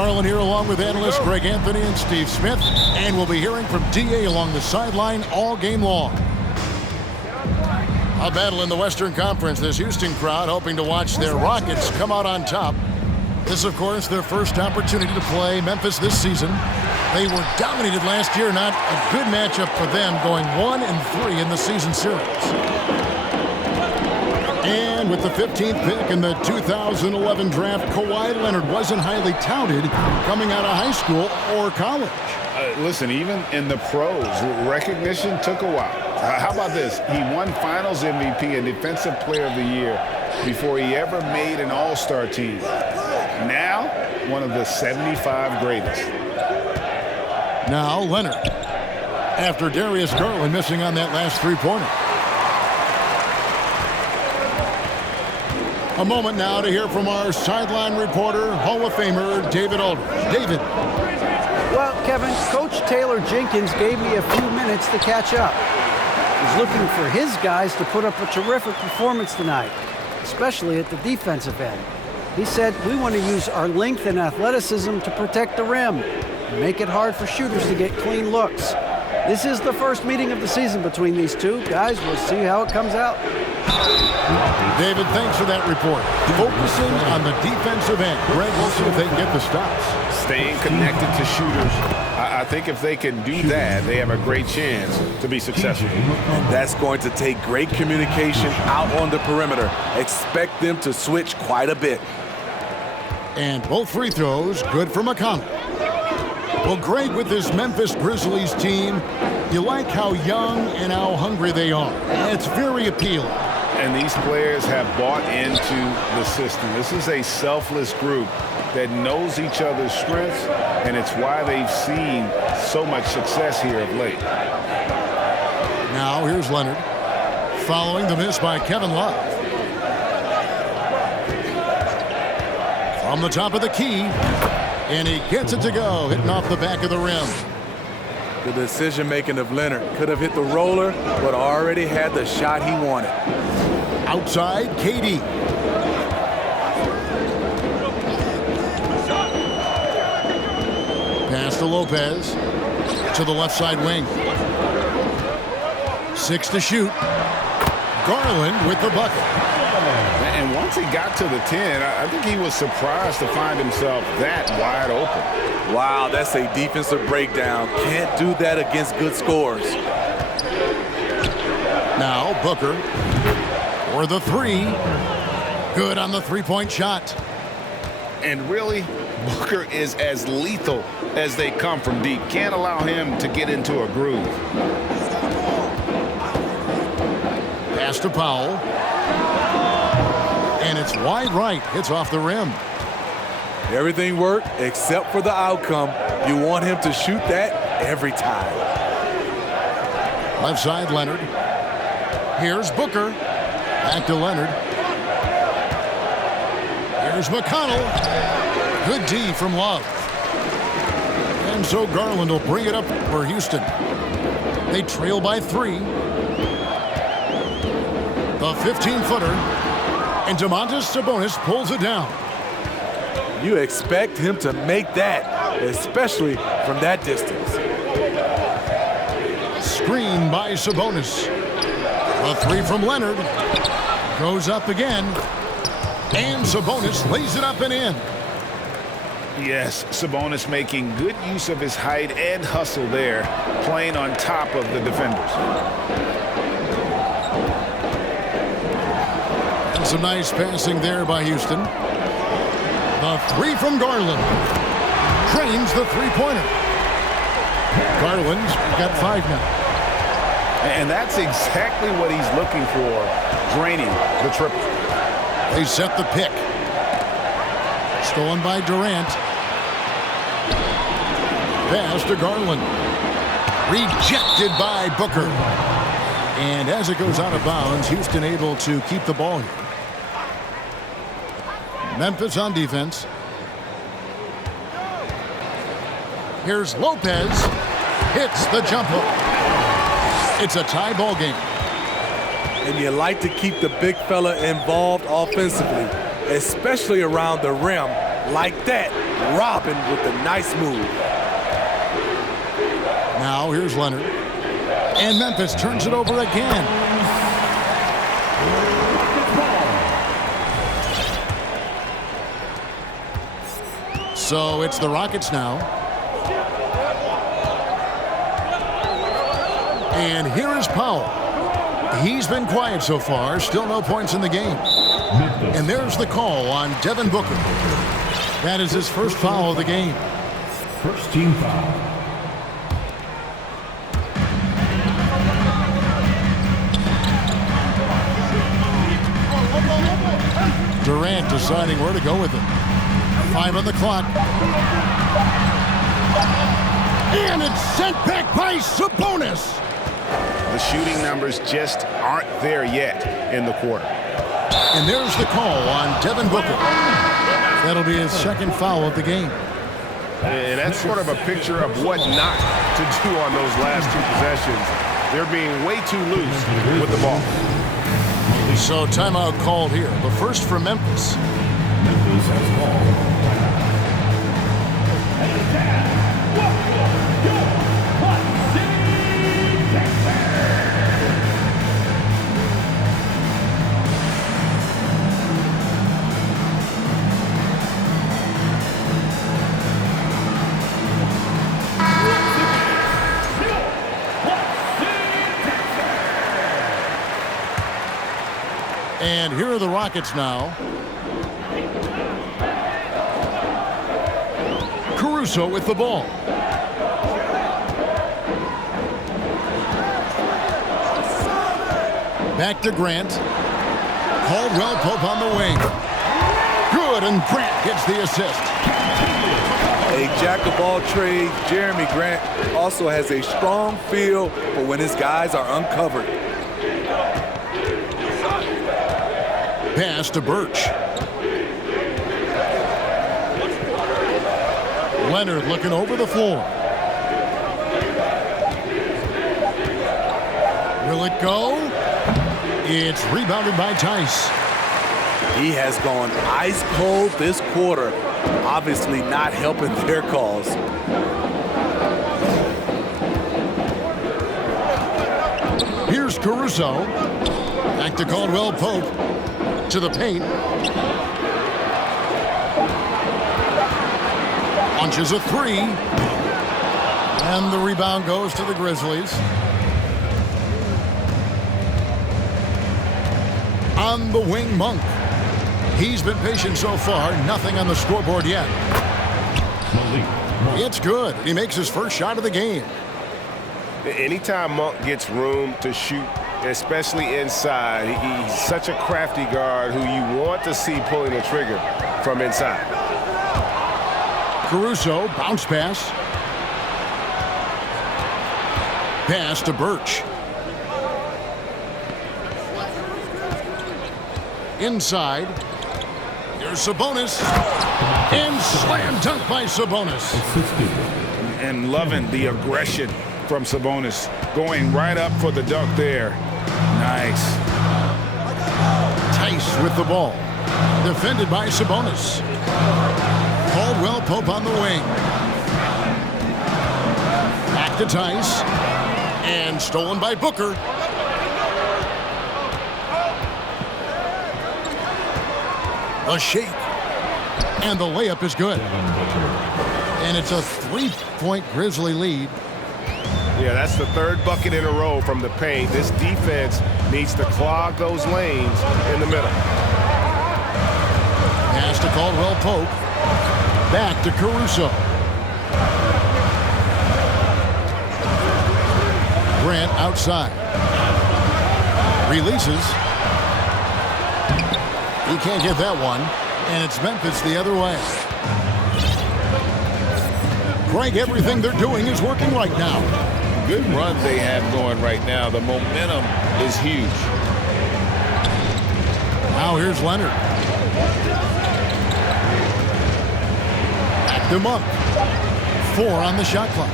Carlin here along with analysts Greg Anthony and Steve Smith. And we'll be hearing from D.A. along the sideline all game long. A battle in the Western Conference. This Houston crowd hoping to watch their Rockets come out on top. This, of course, their first opportunity to play Memphis this season. They were dominated last year. Not a good matchup for them, going 1-3 in the season series. And with the 15th pick in the 2011 draft, Kawhi Leonard wasn't highly touted coming out of high school or college. Listen, even in the pros, recognition took a while. How about this? He won Finals MVP and Defensive Player of the Year before he ever made an All-Star team. Now, one of the 75 greatest. Now Leonard, after Darius Garland missing on that last three-pointer. A moment now to hear from our sideline reporter, Hall of Famer David Aldridge. David. Well, Kevin, Coach Taylor Jenkins gave me a few minutes to catch up. He's looking for his guys to put up a terrific performance tonight, especially at the defensive end. He said, we want to use our length and athleticism to protect the rim and make it hard for shooters to get clean looks. This is the first meeting of the season between these two. Guys, we'll see how it comes out. David, thanks for that report. Focusing on the defensive end. Greg, we'll see if they can get the stops. Staying connected to shooters. I think if they can do that, they have a great chance to be successful. And that's going to take great communication out on the perimeter. Expect them to switch quite a bit. And both free throws good for McConnell. Well, Greg, with this Memphis Grizzlies team, you like how young and how hungry they are. It's very appealing. And these players have bought into the system. This is a selfless group that knows each other's strengths, and it's why they've seen so much success here of late. Now here's Leonard, following the miss by Kevin Love. From the top of the key, and he gets it to go, hitting off the back of the rim. The decision-making of Leonard could have hit the roller, but already had the shot he wanted. Outside, KD. Pass to Lopez. To the left side wing. 6 to shoot. Garland with the bucket. And once he got to the 10, I think he was surprised to find himself that wide open. Wow, that's a defensive breakdown. Can't do that against good scores. Now Booker for the three. Good on the three-point shot. And really, Booker is as lethal as they come from deep. Can't allow him to get into a groove. Pass to Powell. And it's wide right. Hits off the rim. Everything worked except for the outcome. You want him to shoot that every time. Left side, Leonard. Here's Booker. Back to Leonard. Here's McConnell. Good D from Love. And so Garland will bring it up for Houston. They trail by 3. The 15-footer. And Domantas Sabonis pulls it down. You expect him to make that, especially from that distance. Screen by Sabonis. A 3 from Leonard. Goes up again. And Sabonis lays it up and in. Yes, Sabonis making good use of his height and hustle there, playing on top of the defenders. And some nice passing there by Houston. The 3 from Garland. Drains the three-pointer. Garland's got 5 now. And that's exactly what he's looking for, draining the triple. They set the pick. Stolen by Durant. Pass to Garland. Rejected by Booker. And as it goes out of bounds, Houston able to keep the ball here. Memphis on defense. Here's Lopez. Hits the jump hook. It's a tie ball game. And you like to keep the big fella involved offensively, especially around the rim. Like that, Robin with a nice move. Now here's Leonard. And Memphis turns it over again. So it's the Rockets now. And here is Powell. He's been quiet so far. Still no points in the game. And there's the call on Devin Booker. That is his first foul of the game. First team foul. Durant deciding where to go with it. 5 on the clock. And it's sent back by Sabonis. The shooting numbers just aren't there yet in the quarter. And there's the call on Devin Booker. That'll be his second foul of the game. And that's sort of a picture of what not to do on those last two possessions. They're being way too loose with the ball. So timeout called here. The first for Memphis. Memphis has called. And here are the Rockets now. Caruso with the ball. Back to Grant. Caldwell Pope on the wing. Good, and Grant gets the assist. A jack of all trades, Jeremy Grant also has a strong feel for when his guys are uncovered. Pass to Birch. Leonard looking over the floor. Will it go? It's rebounded by Tice. He has gone ice cold this quarter, obviously not helping their cause. Here's Caruso. Back to Caldwell Pope. To the paint. Launches a three. And the rebound goes to the Grizzlies. On the wing, Monk. He's been patient so far. Nothing on the scoreboard yet. It's good. He makes his first shot of the game. Anytime Monk gets room to shoot, especially inside, he's such a crafty guard who you want to see pulling the trigger from inside. Caruso, bounce pass. Pass to Birch. Inside. Here's Sabonis. And slam dunk by Sabonis. And loving the aggression from Sabonis. Going right up for the dunk there. Nice. Tice with the ball. Defended by Sabonis. Caldwell Pope on the wing. Back to Tice. And stolen by Booker. A shake. And the layup is good. And it's a 3-point Grizzly lead. Yeah, that's the third bucket in a row from the paint. This defense needs to clog those lanes in the middle. Pass to Caldwell Pope. Back to Caruso. Grant outside. Releases. He can't get that one. And it's Memphis the other way. Greg, everything they're doing is working right now. Good run they have going right now. The momentum is huge. Now here's Leonard. Back to Monk. 4 on the shot clock.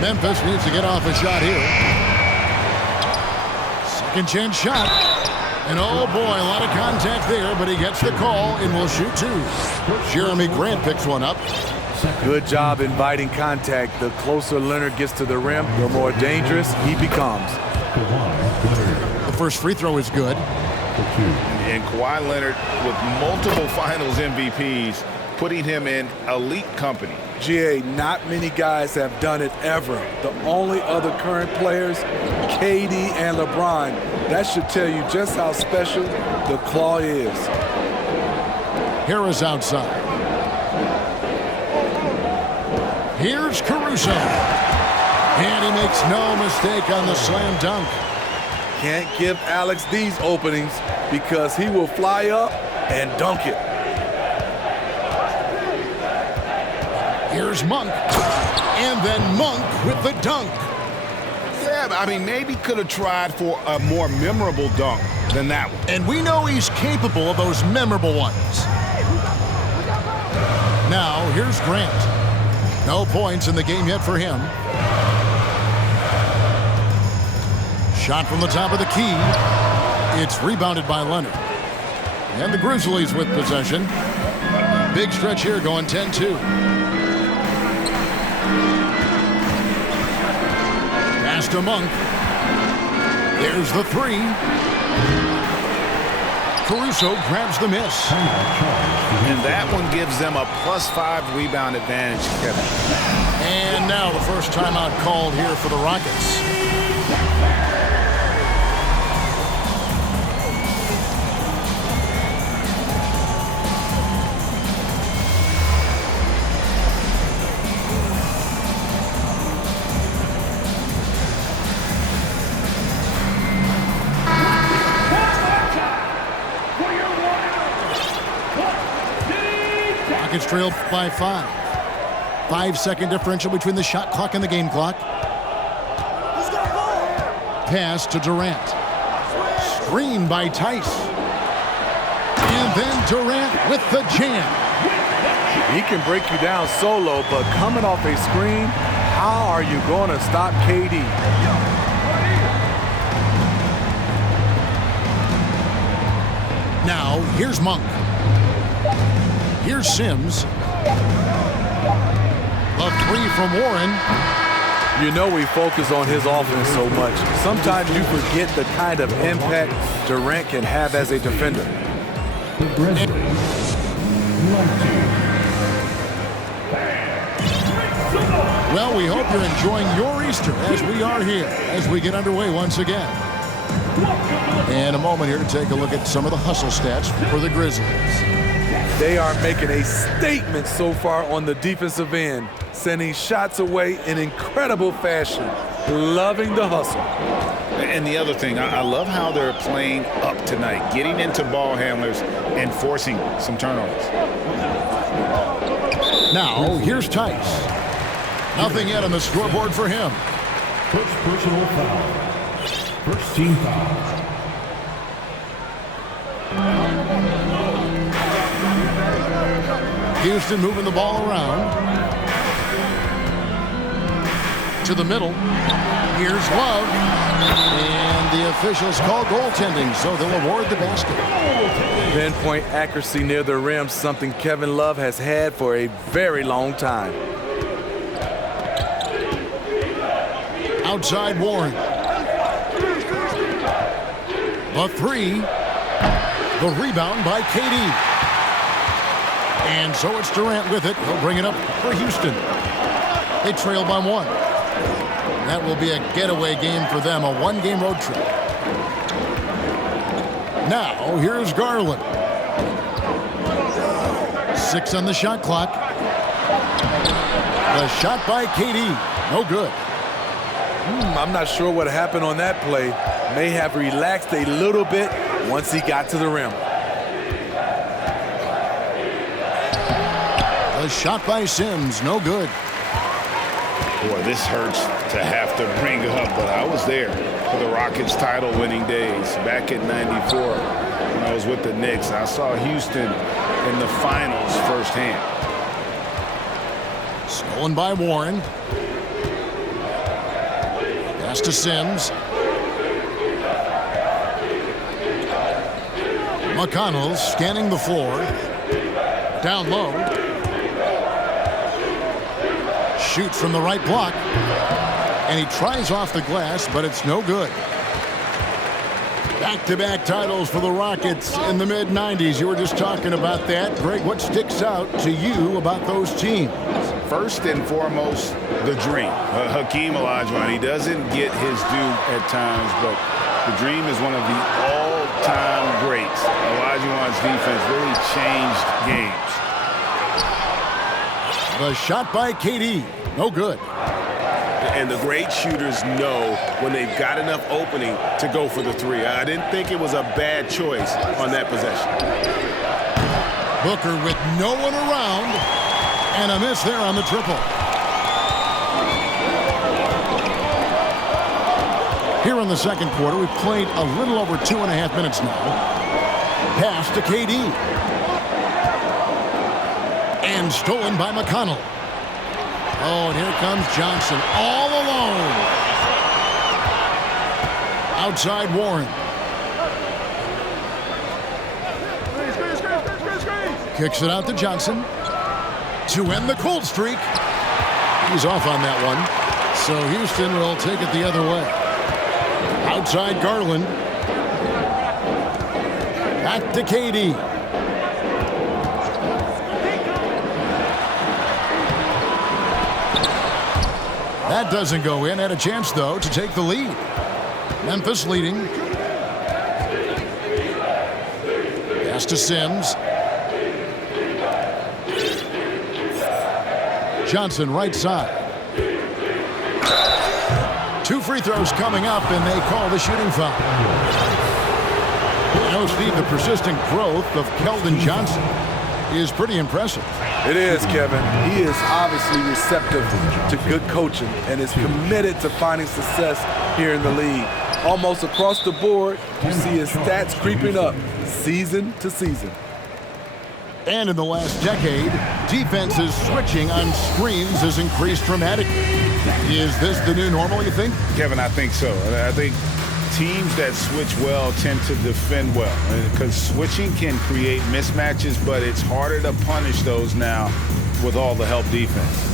Memphis needs to get off a shot here. Second chance shot. And oh boy, a lot of contact there, but he gets the call and will shoot two. Jeremy Grant picks one up. Good job inviting contact. The closer Leonard gets to the rim, the more dangerous he becomes. The first free throw is good. And Kawhi Leonard with multiple finals MVPs, putting him in elite company. GA, not many guys have done it ever. The only other current players, KD and LeBron. That should tell you just how special the claw is. Harris outside. Here's Caruso. And he makes no mistake on the slam dunk. Can't give Alex these openings because he will fly up and dunk it. Here's Monk. And then Monk with the dunk. Yeah, I mean, maybe could have tried for a more memorable dunk than that one. And we know he's capable of those memorable ones. Now, here's Grant. No points in the game yet for him. Shot from the top of the key. It's rebounded by Leonard. And the Grizzlies with possession. Big stretch here going 10-2. Pass to Monk. There's the three. Caruso grabs the miss. And that one gives them a +5 rebound advantage, Kevin. And now the first timeout called here for the Rockets. Rockets trail by 5. 5-second differential between the shot clock and the game clock. Pass to Durant. Screen by Tice. And then Durant with the jam. He can break you down solo, but coming off a screen, how are you going to stop KD? Now, here's Monk. Here's Sims. A three from Warren. You know we focus on his offense so much. Sometimes you forget the kind of impact Durant can have as a defender. Well, we hope you're enjoying your Easter as we are here as we get underway once again. And a moment here to take a look at some of the hustle stats for the Grizzlies. They are making a statement so far on the defensive end, sending shots away in incredible fashion, loving the hustle. And the other thing, I love how they're playing up tonight, getting into ball handlers and forcing some turnovers. Now, here's Tice. Nothing yet on the scoreboard for him. First personal foul. First team foul. Houston moving the ball around. To the middle. Here's Love. And the officials call goaltending, so they'll award the basket. Pinpoint accuracy near the rim, something Kevin Love has had for a very long time. Outside Warren. The three. The rebound by KD. And so it's Durant with it. He'll bring it up for Houston. They trail by 1. That will be a getaway game for them, a one-game road trip. Now, here's Garland. 6 on the shot clock. The shot by KD. No good. I'm not sure what happened on that play. May have relaxed a little bit once he got to the rim. A shot by Sims, no good. Boy, this hurts to have to bring up, but I was there for the Rockets title-winning days back in '94 when I was with the Knicks. I saw Houston in the finals firsthand. Stolen by Warren. Pass to Sims. McConnell scanning the floor. Down low. Shoots from the right block. And he tries off the glass, but it's no good. Back-to-back titles for the Rockets in the mid-90s. You were just talking about that. Greg, what sticks out to you about those teams? First and foremost, the dream. Hakeem Olajuwon, he doesn't get his due at times, but the dream is one of the all-time greats. Olajuwon's defense really changed games. The shot by KD. No good. And the great shooters know when they've got enough opening to go for the three. I didn't think it was a bad choice on that possession. Booker with no one around, and a miss there on the triple. Here in the second quarter, we've played a little over 2.5 minutes now. Pass to KD. And stolen by McConnell. Oh, and here comes Johnson all alone. Outside Warren. Kicks it out to Johnson to end the cold streak. He's off on that one. So Houston will take it the other way. Outside Garland. Back to KD. That doesn't go in. Had a chance, though, to take the lead. Memphis leading. Pass to Sims. Johnson, right side. 2 free throws coming up, and they call the shooting foul. You know, Steve, the persistent growth of Keldon Johnson is pretty impressive. It is, Kevin. He is obviously receptive to good coaching and is committed to finding success here in the league. Almost across the board, you see his stats creeping up season to season. And in the last decade, defenses switching on screens has increased dramatically. Is this the new normal, you think? Kevin, I think so. I think teams that switch well tend to defend well, because switching can create mismatches, but it's harder to punish those now with all the help defense.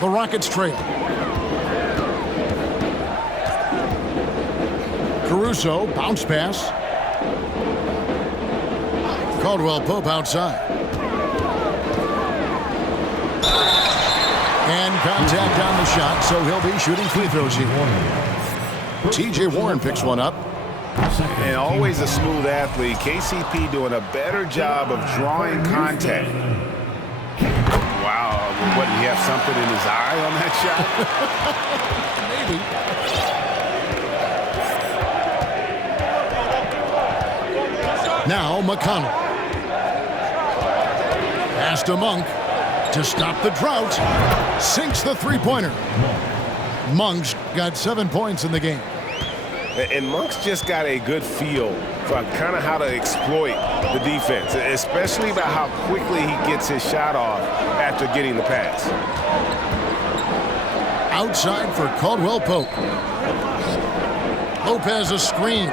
The Rockets trail. Caruso, bounce pass. Caldwell Pope outside. And contact on the shot, so he'll be shooting free throws here. T.J. Warren picks one up. And always a smooth athlete. KCP doing a better job of drawing contact. Wow, what, did he have something in his eye on that shot? Maybe. Now McConnell. Pass to Monk to stop the drought. Sinks the three-pointer. Monk's got 7 points in the game. And Monk's just got a good feel for kind of how to exploit the defense, especially about how quickly he gets his shot off after getting the pass. Outside for Caldwell Pope. Lopez a screen.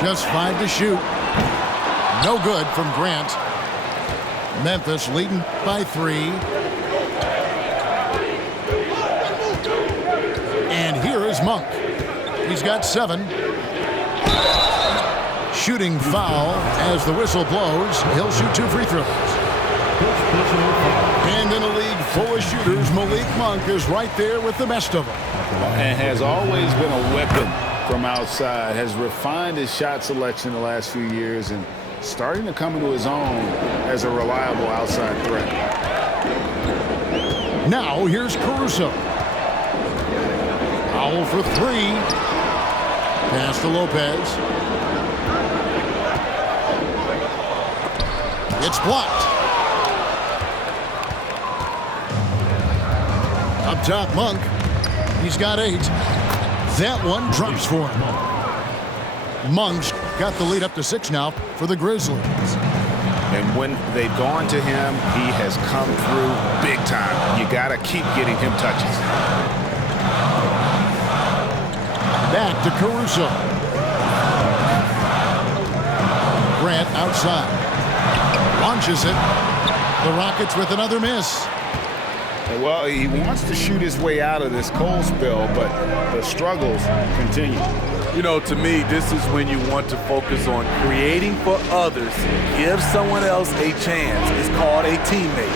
Just 5 to shoot. No good from Grant. Memphis leading by 3. And here is Monk. He's got 7. Shooting foul as the whistle blows. He'll shoot 2 free throws. And in a league full of shooters, Malik Monk is right there with the best of them. And has always been a weapon from outside. Has refined his shot selection the last few years and starting to come into his own as a reliable outside threat. Now here's Caruso. Foul for 3. Pass to Lopez. It's blocked. Up top, Monk. He's got 8. That one drops for him. Monk's got the lead up to 6 now for the Grizzlies. And when they've gone to him, he has come through big time. You got to keep getting him touches. Back to Caruso. Grant outside. Launches it. The Rockets with another miss. Well, he wants to shoot his way out of this cold spell, but the struggles continue. You know, to me, this is when you want to focus on creating for others. Give someone else a chance. It's called a teammate.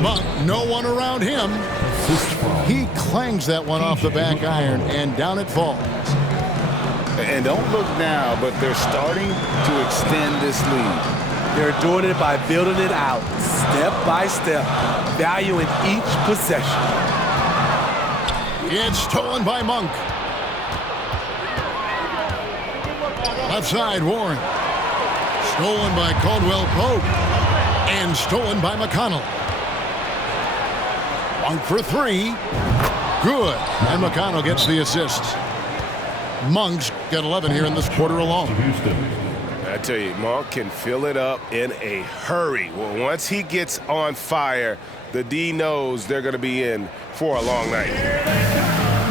But no one around him. He clangs that one off the back iron, and down it falls. And don't look now, but they're starting to extend this lead. They're doing it by building it out, step by step, valuing each possession. It's stolen by Monk. Left side, Warren. Stolen by Caldwell Pope. And stolen by McConnell. Monk for 3. Good. And McConnell gets the assist. Monk's got 11 here in this quarter alone. I tell you, Monk can fill it up in a hurry. Well, once he gets on fire, the D knows they're going to be in for a long night.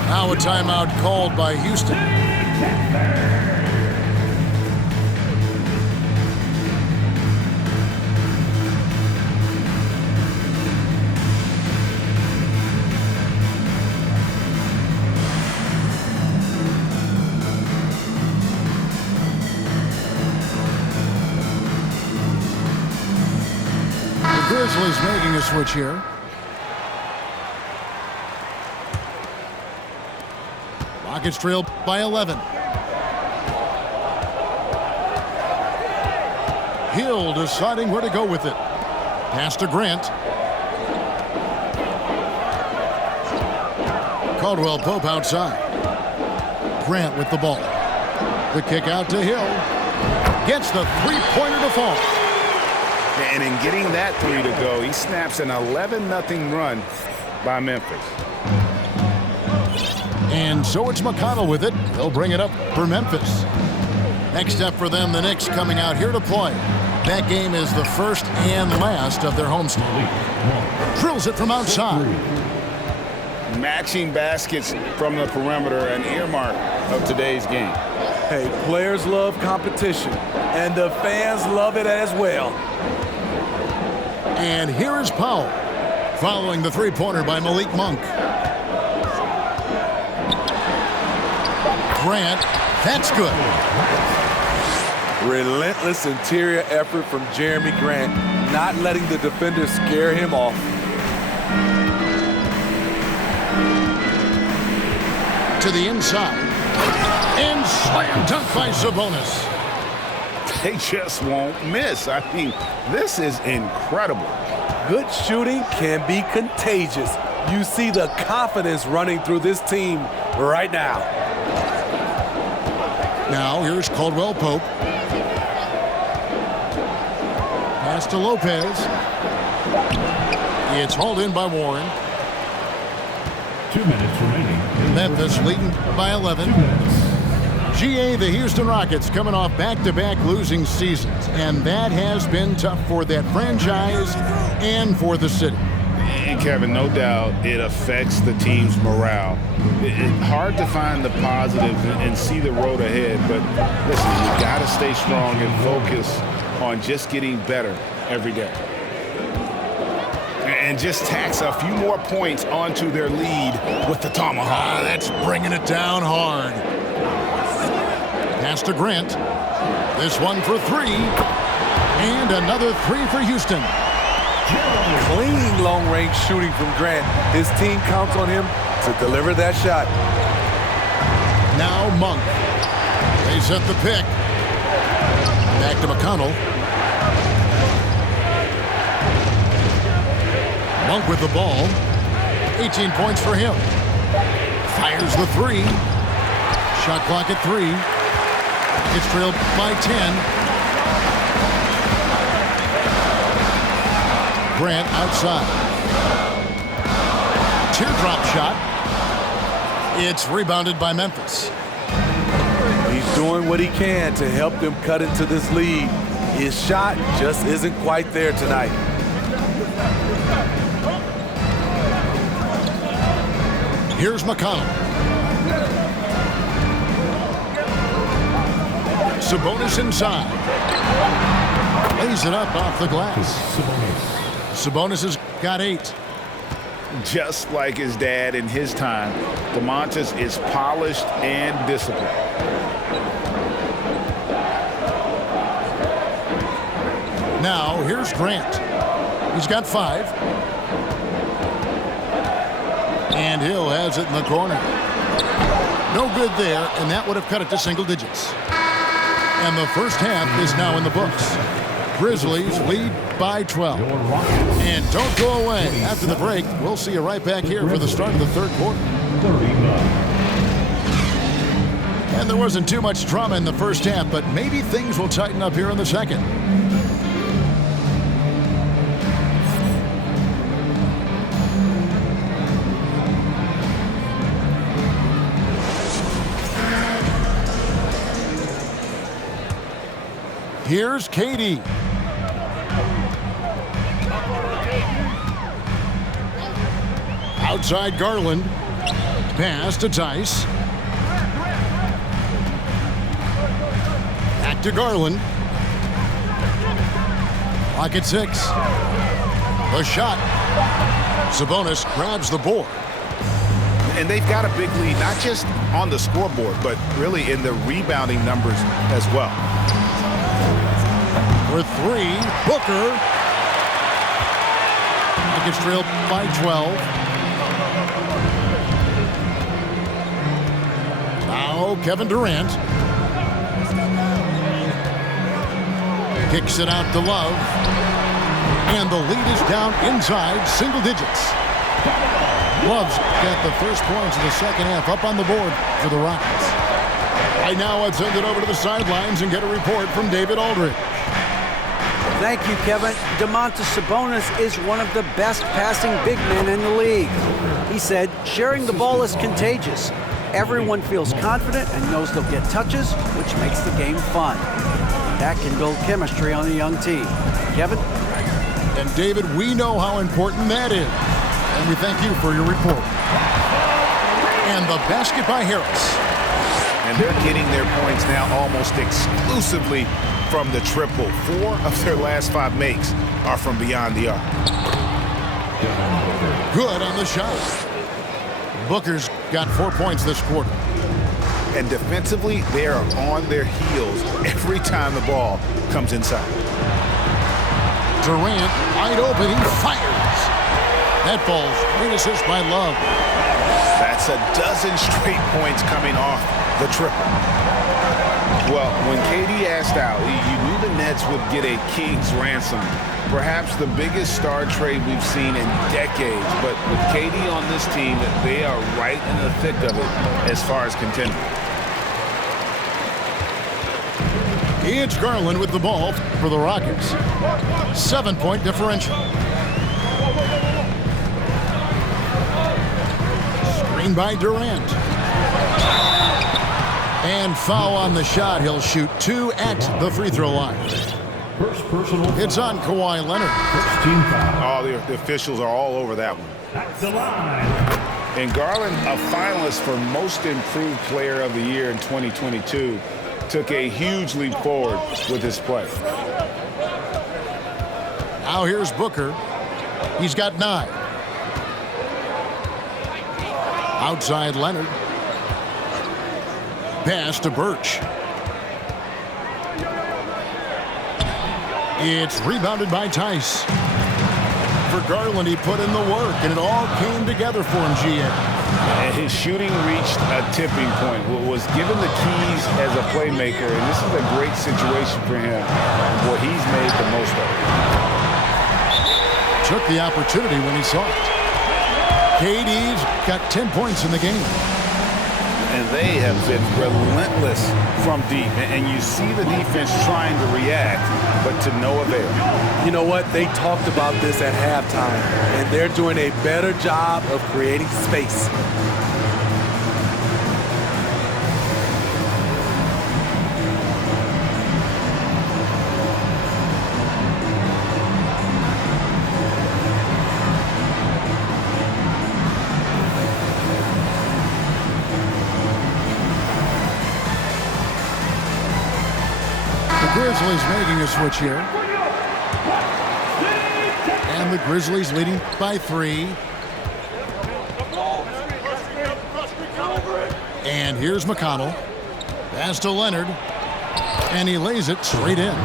Now a timeout called by Houston. Grizzlies making a switch here. Rockets trail by 11. Hill deciding where to go with it. Pass to Grant. Caldwell Pope outside. Grant with the ball. The kick out to Hill. Gets the three-pointer to fall. And in getting that 3 to go, he snaps an 11-0 run by Memphis. And so it's McConnell with it. He'll bring it up for Memphis. Next up for them, the Knicks coming out here to play. That game is the first and last of their homestand. Drills it from outside. Matching baskets from the perimeter, an earmark of today's game. Hey, players love competition, and the fans love it as well. And here is Powell, following the three-pointer by Malik Monk. Grant, that's good. Relentless interior effort from Jeremy Grant, not letting the defender scare him off. To the inside. And slam dunk by Sabonis. They just won't miss. I mean, this is incredible. Good shooting can be contagious. You see the confidence running through this team right now. Now here's Caldwell Pope. Pass to Lopez. It's hauled in by Warren. 2 minutes remaining. Memphis leading by 11. GA, the Houston Rockets coming off back-to-back losing seasons, and that has been tough for that franchise and for the city. And Kevin, no doubt it affects the team's morale. It's hard to find the positives and see the road ahead, but listen, you got to stay strong and focus on just getting better every day. And just tax a few more points onto their lead with the tomahawk. That's bringing it down hard. Pass to Grant. This one for 3. And another 3 for Houston. Clean long-range shooting from Grant. His team counts on him to deliver that shot. Now Monk. They set the pick. Back to McConnell. Monk with the ball. 18 points for him. Fires the 3. Shot clock at 3. It's trailed by 10. Grant outside. Teardrop shot. It's rebounded by Memphis. He's doing what he can to help them cut into this lead. His shot just isn't quite there tonight. Here's McConnell. Sabonis inside. Lays it up off the glass. Sabonis has got 8. Just like his dad in his time, DeMontis is polished and disciplined. Now, here's Grant. He's got 5. And Hill has it in the corner. No good there, and that would have cut it to single digits. And the first half is now in the books. Grizzlies lead by 12. And don't go away. After the break, we'll see you right back here for the start of the third quarter. And there wasn't too much drama in the first half, but maybe things will tighten up here in the second. Here's KD. Outside Garland. Pass to Tice. Back to Garland. Clock at 6. A shot. Sabonis grabs the board. And they've got a big lead, not just on the scoreboard, but really in the rebounding numbers as well. For 3, Booker. Nuggets trailed by 12. Now Kevin Durant. Kicks it out to Love. And the lead is down inside single digits. Love's got the first points of the second half up on the board for the Rockets. Right now, let's send it over to the sidelines and get a report from David Aldridge. Thank you, Kevin. Domantas Sabonis is one of the best passing big men in the league. He said, sharing the ball is contagious. Everyone feels confident and knows they'll get touches, which makes the game fun. That can build chemistry on a young team. Kevin? And David, we know how important that is. And we thank you for your report. And the basket by Harris. And they're getting their points now almost exclusively from the triple. 4 of their last 5 makes are from beyond the arc. Good on the shot. Booker's got 4 points this quarter. And defensively, they are on their heels every time the ball comes inside. Durant, wide open, he fires. That ball's great assist by Love. That's a dozen straight points coming off the triple. Well, when KD asked out, you knew the Nets would get a king's ransom. Perhaps the biggest star trade we've seen in decades. But with KD on this team, they are right in the thick of it as far as contending. It's Garland with the ball for the Rockets. 7-point differential. Screen by Durant. And foul on the shot. He'll shoot 2 at the free throw line. First personal. It's on Kawhi Leonard. First team foul. Oh, the officials are all over that one. At the line. And Garland, a finalist for Most Improved Player of the Year in 2022, took a huge leap forward with his play. Now here's Booker. He's got 9. Outside Leonard. Pass to Birch. It's rebounded by Tice. For Garland, he put in the work, and it all came together for him, GA. And his shooting reached a tipping point. Was given the keys as a playmaker, and this is a great situation for him, where he's made the most of it. Took the opportunity when he saw it. KD's got 10 points in the game. And they have been relentless from deep. And you see the defense trying to react, but to no avail. You know what? They talked about this at halftime, and they're doing a better job of creating space. Grizzlies making a switch here. And the Grizzlies leading by 3. And here's McConnell. Pass to Leonard. And he lays it straight in.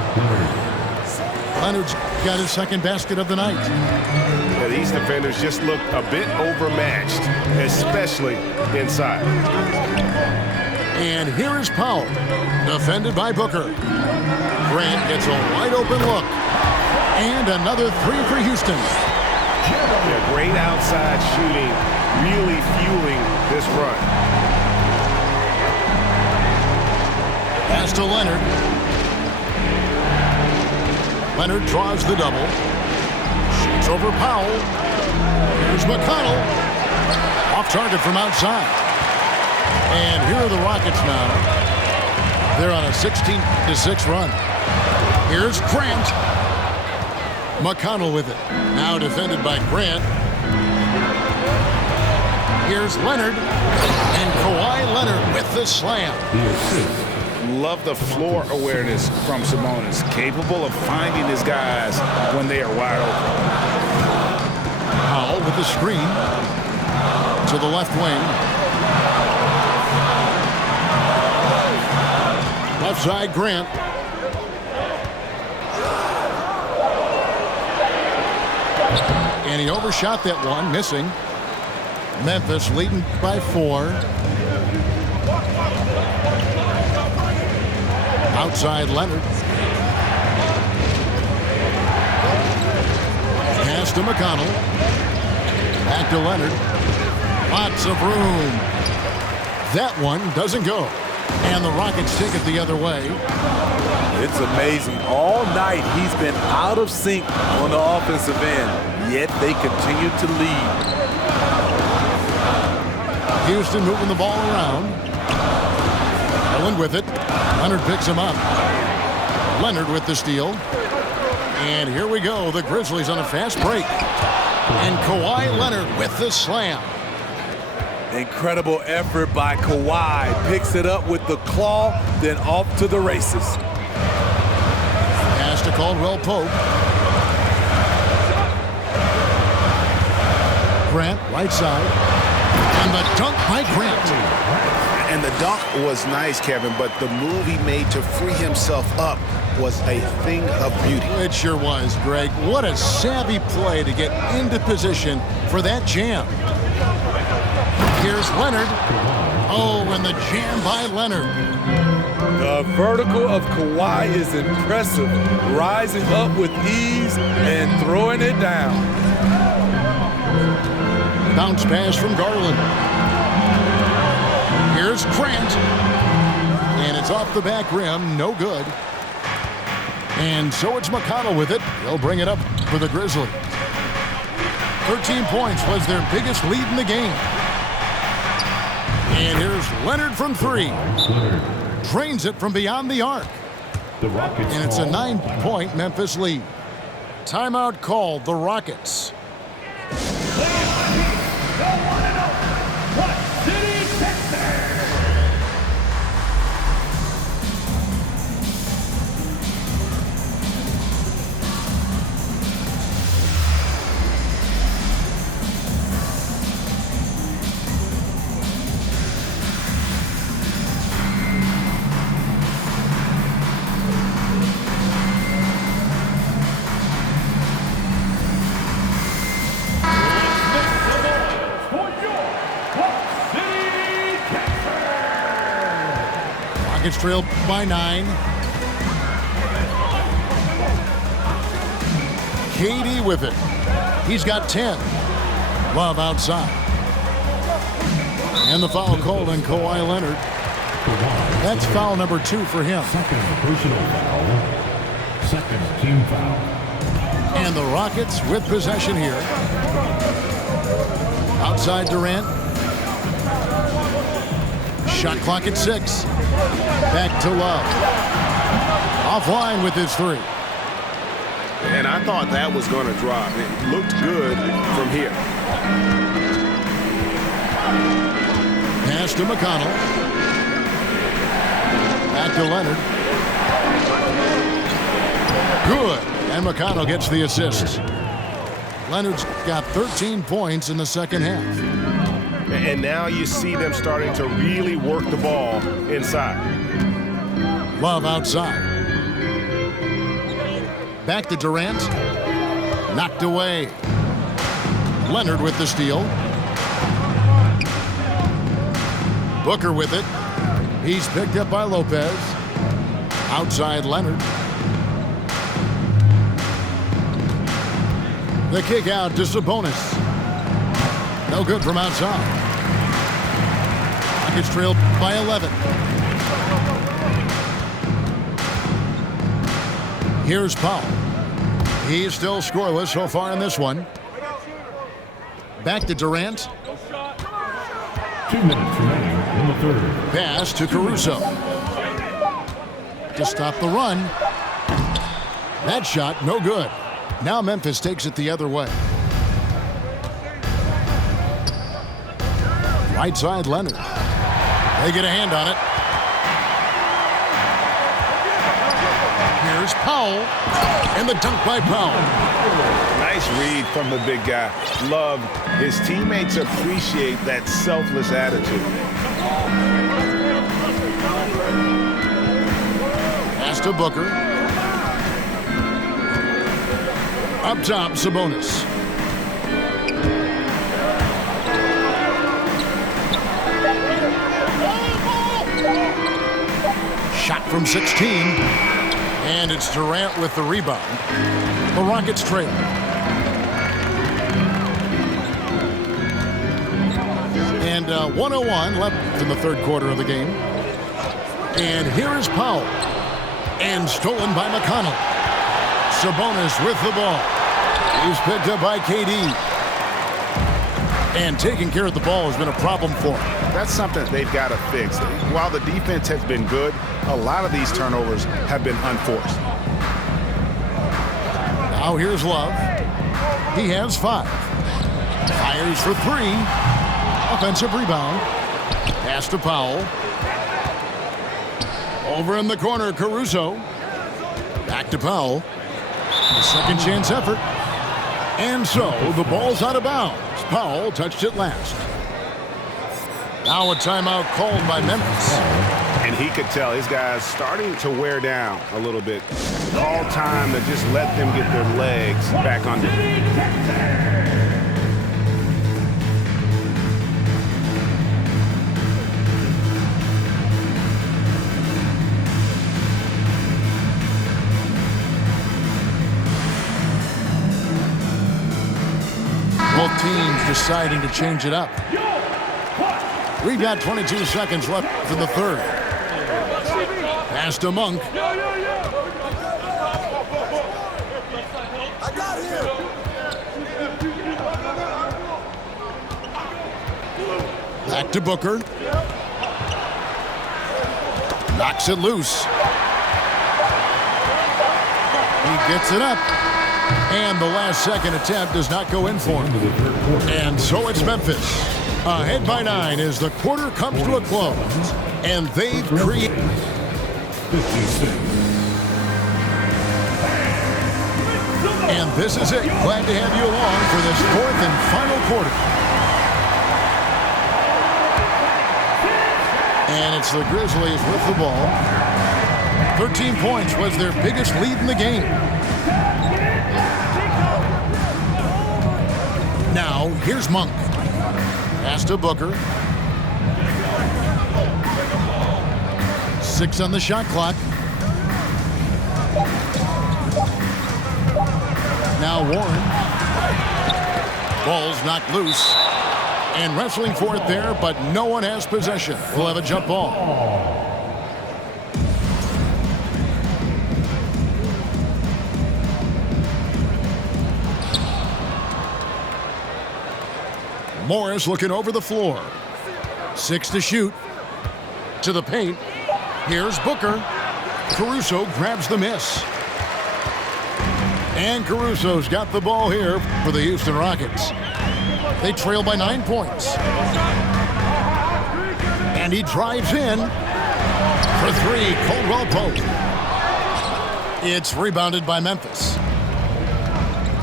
Leonard's got his second basket of the night. Yeah, these defenders just look a bit overmatched, especially inside. And here is Powell, defended by Booker. Grant gets a wide open look. And another 3 for Houston. Yeah, great outside shooting, really fueling this run. Pass to Leonard. Leonard draws the double. Shoots over Powell. Here's McConnell. Off target from outside. And here are the Rockets now. They're on a 16-6 run. Here's Grant. McConnell with it. Now defended by Grant. Here's Leonard. And Kawhi Leonard with the slam. Love the floor awareness from Sabonis. Capable of finding his guys when they are wide open. Powell with the screen. To the left wing. Left side, Grant. And he overshot that one, missing. Memphis leading by 4. Outside Leonard. Pass to McConnell. Back to Leonard. Lots of room. That one doesn't go. And the Rockets take it the other way. It's amazing. All night he's been out of sync on the offensive end, yet they continue to lead. Houston moving the ball around. Allen with it. Leonard picks him up. Leonard with the steal. And here we go. The Grizzlies on a fast break. And Kawhi Leonard with the slam. Incredible effort by Kawhi. Picks it up with the claw, then off to the races. Pass to Caldwell Pope. Grant, right side. And the dunk by Grant. And the dunk was nice, Kevin, but the move he made to free himself up was a thing of beauty. It sure was, Greg. What a savvy play to get into position for that jam. Here's Leonard. Oh, and the jam by Leonard. The vertical of Kawhi is impressive, rising up with ease and throwing it down. Bounce pass from Garland. Here's Grant. And it's off the back rim. No good. And so it's McConnell with it. They'll bring it up for the Grizzlies. 13 points was their biggest lead in the game. And here's Leonard from 3. Drains it from beyond the arc. And it's a 9-point Memphis lead. Timeout called, the Rockets. Rockets trail by 9. KD with it. He's got 10. Love outside. And the foul called on Kawhi Leonard. That's foul number 2 for him. Second personal foul. Second team foul. And the Rockets with possession here. Outside Durant. Shot clock at 6. Back to Love. Offline with his 3. And I thought that was going to drop. It looked good from here. Pass to McConnell. Back to Leonard. Good. And McConnell gets the assist. Leonard's got 13 points in the second half. And now you see them starting to really work the ball inside. Love outside. Back to Durant. Knocked away. Leonard with the steal. Booker with it. He's picked up by Lopez. Outside Leonard. The kick out to Sabonis. No good from outside. Rockets trailed by 11. Here's Powell. He's still scoreless so far in this one. Back to Durant. 2 minutes remaining in the third. Pass to Caruso. To stop the run. That shot, no good. Now Memphis takes it the other way. Right side, Leonard. They get a hand on it. Here's Powell. And the dunk by Powell. Nice read from the big guy. Love his teammates appreciate that selfless attitude. Pass to Booker. Up top, Sabonis. Shot from 16. And it's Durant with the rebound. The Rockets trail. And 1:01 left in the third quarter of the game. And here is Powell. And stolen by McConnell. Sabonis with the ball. He's picked up by KD. And taking care of the ball has been a problem for him. That's something they've got to fix. While the defense has been good, a lot of these turnovers have been unforced. Now here's Love. He has 5. Fires for 3. Offensive rebound. Pass to Powell. Over in the corner, Caruso. Back to Powell. A second chance effort. And so the ball's out of bounds. Powell touched it last. Now a timeout called by Memphis. And he could tell his guys starting to wear down a little bit. All time to just let them get their legs back under. Both teams deciding to change it up. We've got 22 seconds left in the third. Pass to Monk. Back to Booker. Knocks it loose. He gets it up. And the last second attempt does not go in for him. And so it's Memphis. Ahead by 9 as the quarter comes to a close. And they've created... 56. And this is it. Glad to have you along for this fourth and final quarter. And it's the Grizzlies with the ball. 13 points was their biggest lead in the game. Now, here's Monk. Pass to Booker. 6 on the shot clock. Now Warren. Ball's knocked loose. And wrestling for it there, but no one has possession. We'll have a jump ball. Morris looking over the floor. 6 to shoot. To the paint. Here's Booker. Caruso grabs the miss. And Caruso's got the ball here for the Houston Rockets. They trail by 9 points. And he drives in for 3. Caldwell Pope. It's rebounded by Memphis.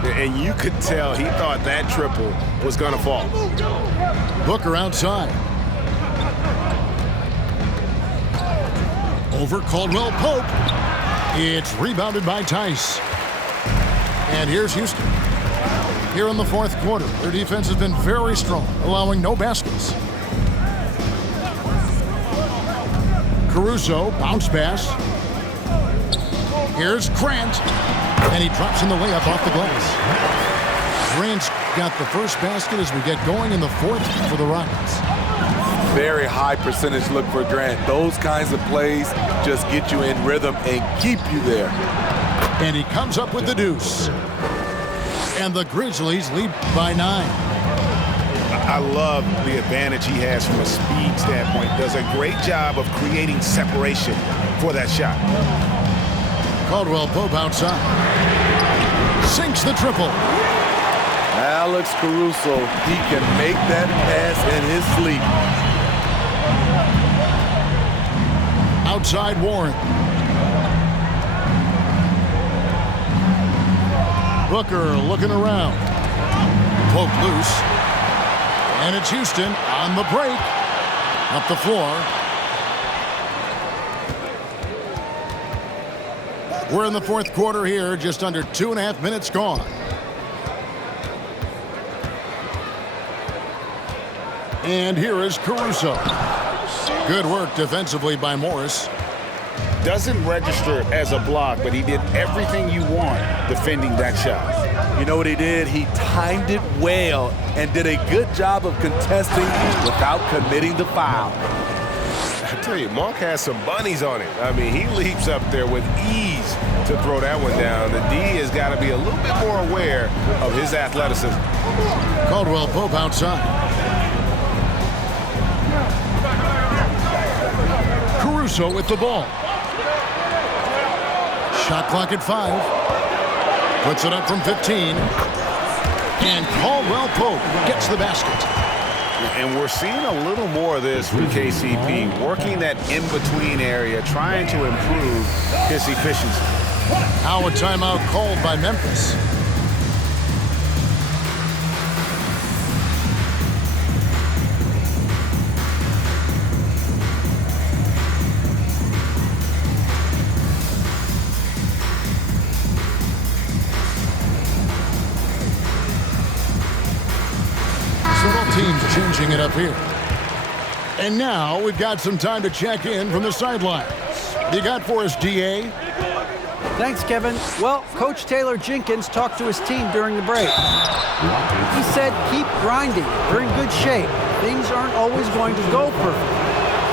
And you could tell he thought that triple was going to fall. Booker outside. Over Caldwell Pope. It's rebounded by Tice. And here's Houston. Here in the fourth quarter, their defense has been very strong, allowing no baskets. Caruso, bounce pass. Here's Grant. And he drops in the layup off the glass. Grant's got the first basket as we get going in the fourth for the Rockets. Very high percentage look for Grant. Those kinds of plays just get you in rhythm and keep you there. And he comes up with the deuce. And the Grizzlies lead by 9. I love the advantage he has from a speed standpoint. Does a great job of creating separation for that shot. Caldwell Pope outside. Sinks the triple. Alex Caruso, he can make that pass in his sleep. Outside Warren. Booker looking around. Poke loose. And it's Houston on the break. Up the floor. We're in the fourth quarter here, just under 2.5 minutes gone. And here is Caruso. Good work defensively by Morris. Doesn't register as a block, but he did everything you want defending that shot. You know what he did? He timed it well and did a good job of contesting without committing the foul. I tell you, Monk has some bunnies on it. I mean, he leaps up there with ease to throw that one down. The D has got to be a little bit more aware of his athleticism. Caldwell Pope outside. Caruso with the ball. Shot clock at 5. Puts it up from 15. And Caldwell Pope gets the basket. And we're seeing a little more of this with KCP, working that in-between area, trying to improve his efficiency. Now a timeout called by Memphis. Teams changing it up here. And now we've got some time to check in from the sidelines. You got for us, DA? Thanks, Kevin. Well, Coach Taylor Jenkins talked to his team during the break. He said, keep grinding. We're in good shape. Things aren't always going to go perfect.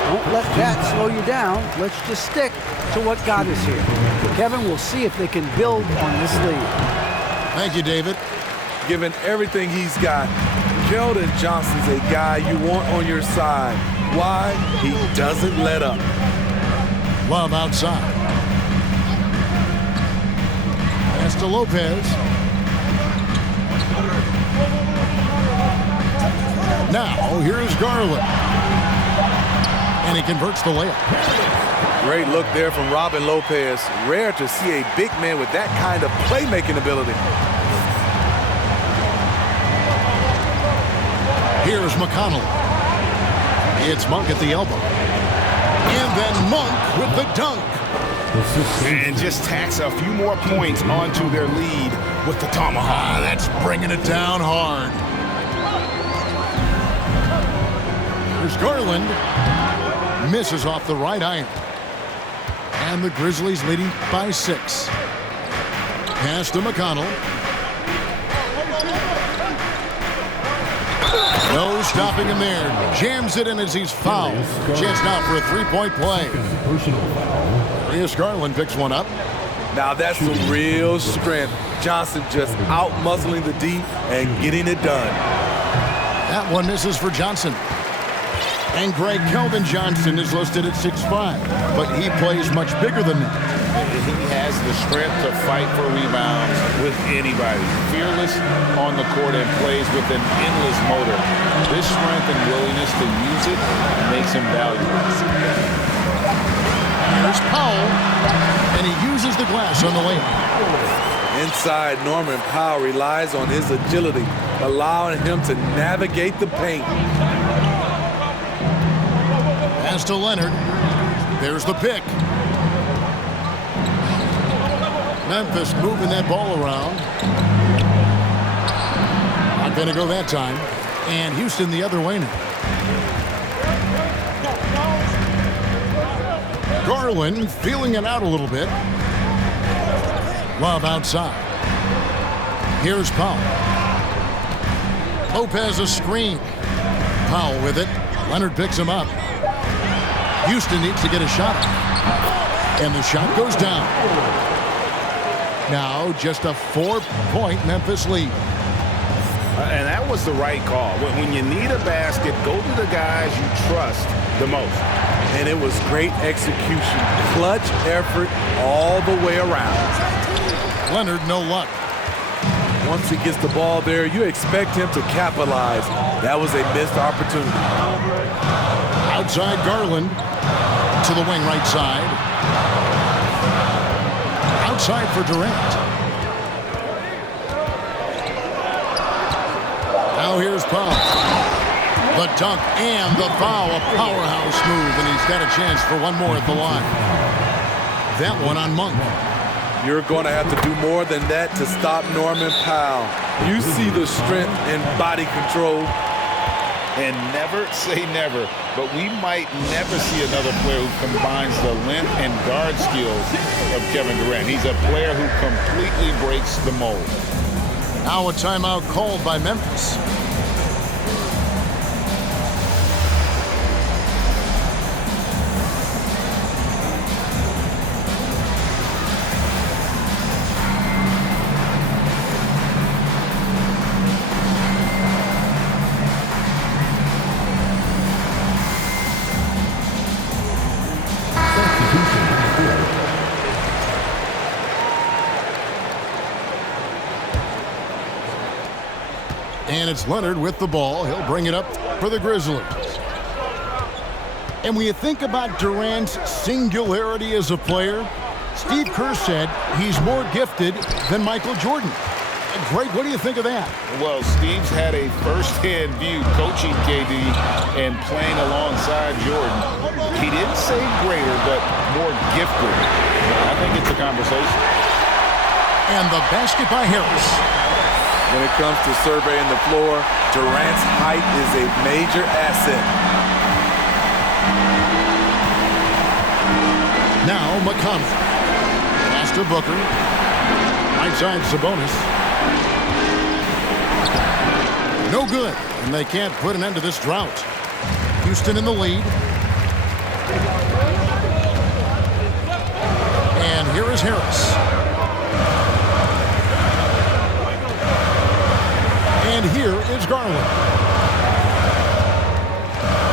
Don't let that slow you down. Let's just stick to what got us here. Kevin, we'll see if they can build on this lead. Thank you, David. Given everything he's got, Keldon Johnson's a guy you want on your side. Why? He doesn't let up. Love outside. Pass to Lopez. Now, here's Garland. And he converts the layup. Great look there from Robin Lopez. Rare to see a big man with that kind of playmaking ability. Here's McConnell. It's Monk at the elbow. And then Monk with the dunk. And just tacks a few more points onto their lead with the tomahawk. That's bringing it down hard. Here's Garland. Misses off the right iron. And the Grizzlies leading by 6. Pass to McConnell. No stopping him there. Jams it in as he's fouled. Chance now for a three-point play. Here's Garland picks one up. Now that's some real strength. Johnson just out-muzzling the D and getting it done. That one misses for Johnson. And Greg Keldon Johnson is listed at 6'5", but he plays much bigger than me. He has the strength to fight for rebounds with anybody. Fearless on the court and plays with an endless motor. This strength and willingness to use it makes him valuable. Here's Powell, and he uses the glass on the way. Inside, Norman Powell relies on his agility, allowing him to navigate the paint. Pass to Leonard. There's the pick. Memphis moving that ball around. Not going to go that time. And Houston the other way now. Garland feeling it out a little bit. Love outside. Here's Powell. Lopez a screen. Powell with it. Leonard picks him up. Houston needs to get a shot. And the shot goes down. Now just a 4-point Memphis lead. And that was the right call. When you need a basket, go to the guys you trust the most. And it was great execution. Clutch effort all the way around. Leonard, no luck. Once he gets the ball there, you expect him to capitalize. That was a missed opportunity. Outside Garland to the wing right side. Outside for Durant. Now here's Powell. The dunk and the foul. A powerhouse move, and he's got a chance for one more at the line. That one on Monk. You're going to have to do more than that to stop Norman Powell. You see the strength and body control. And never say never, but we might never see another player who combines the length and guard skills of Kevin Durant. He's a player who completely breaks the mold. Now a timeout called by Memphis. And it's Leonard with the ball. He'll bring it up for the Grizzlies. And when you think about Durant's singularity as a player, Steve Kerr said he's more gifted than Michael Jordan. Greg, what do you think of that? Well, Steve's had a first-hand view coaching KD and playing alongside Jordan. He didn't say greater, but more gifted. I think it's a conversation. And the basket by Harris. When it comes to surveying the floor, Durant's height is a major asset. Now McConnell. Pass to Booker. Right side Sabonis. No good. And they can't put an end to this drought. Houston in the lead. And here is Harris. And here is Garland.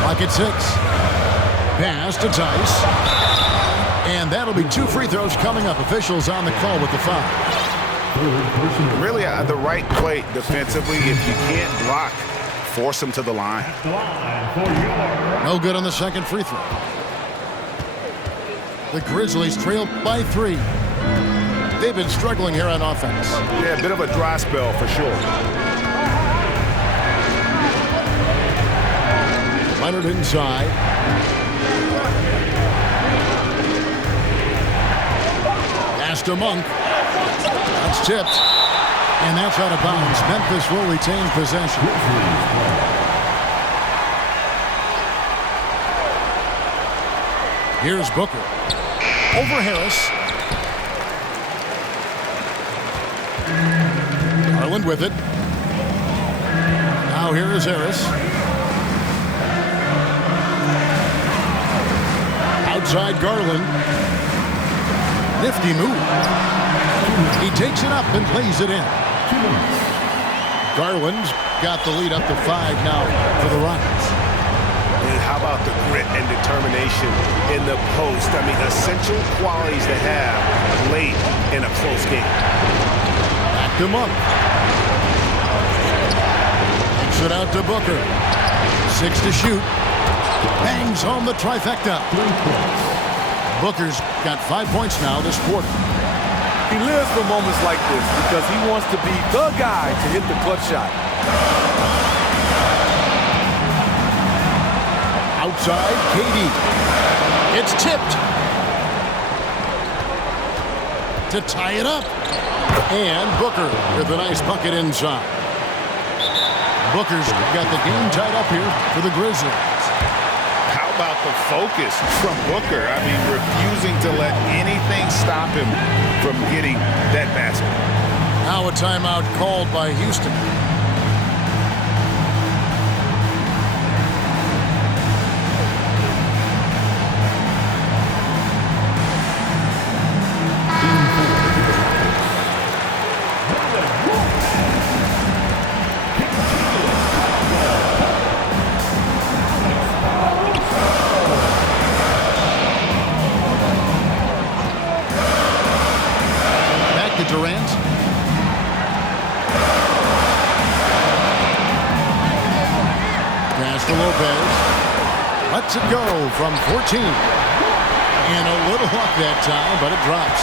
Clock at 6. Pass to Tice. And that'll be 2 free throws coming up. Officials on the call with the foul. Really the right play defensively. If you can't block, force him to the line. No good on the second free throw. The Grizzlies trail by 3. They've been struggling here on offense. Yeah, a bit of a dry spell for sure. Leonard inside. Pass to Monk. That's tipped. And that's out of bounds. Memphis will retain possession. Here's Booker. Over Harris. Garland with it. Now here is Harris. Outside Garland. Nifty move. He takes it up and plays it in. Garland's got the lead up to 5 now for the Rockets. And how about the grit and determination in the post? I mean, essential qualities to have late in a close game. Back to Monk. Takes it out to Booker. 6 to shoot. Bangs home the trifecta. Booker's got 5 points now this quarter. He lives for moments like this because he wants to be the guy to hit the clutch shot. Outside, KD. It's tipped. To tie it up. And Booker with a nice bucket inside. Booker's got the game tied up here for the Grizzlies. How about the focus from Booker? I mean, refusing to let anything stop him from getting that basket. Now a timeout called by Houston. Durant. Pass to Lopez. Lets it go from 14. And a little luck that time, but it drops.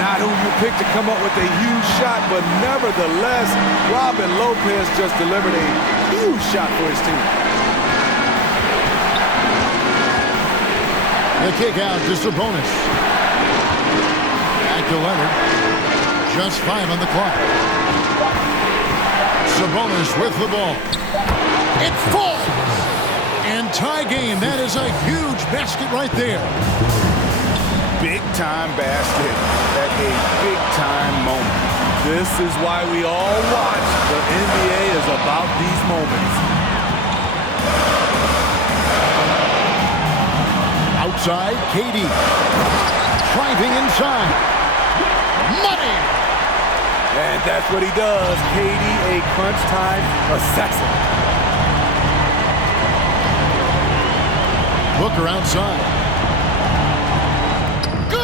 Not who you picked to come up with a huge shot, but nevertheless, Robin Lopez just delivered a huge shot for his team. The kick out to Sabonis. Back to Leonard. Just 5 on the clock. Sabonis with the ball. It falls! And tie game. That is a huge basket right there. Big-time basket at a big-time moment. This is why we all watch. The NBA is about these moments. Outside, KD. Driving inside. Money! And that's what he does. KD, a crunch time assassin. Booker outside. Good!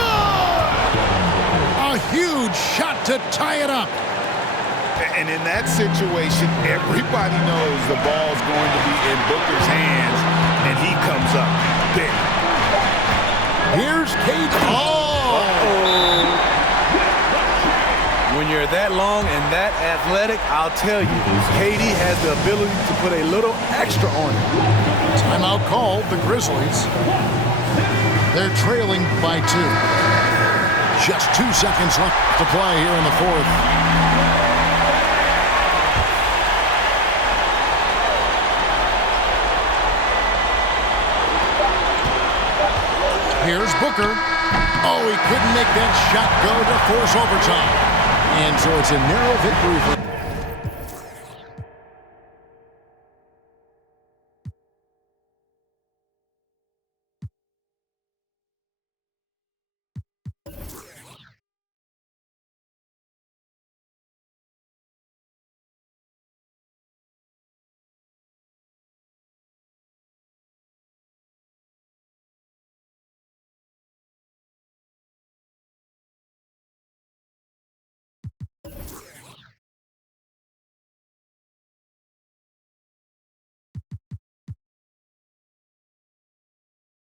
A huge shot to tie it up. And in that situation, everybody knows the ball's going to be in Booker's hands, and he comes up big. Here's KD. Oh! When you're that long and that athletic, I'll tell you, KD has the ability to put a little extra on it. Timeout called, the Grizzlies. They're trailing by 2. Just 2 seconds left to play here in the fourth. Here's Booker. Oh, he couldn't make that shot go to force overtime. And so it's a narrow victory for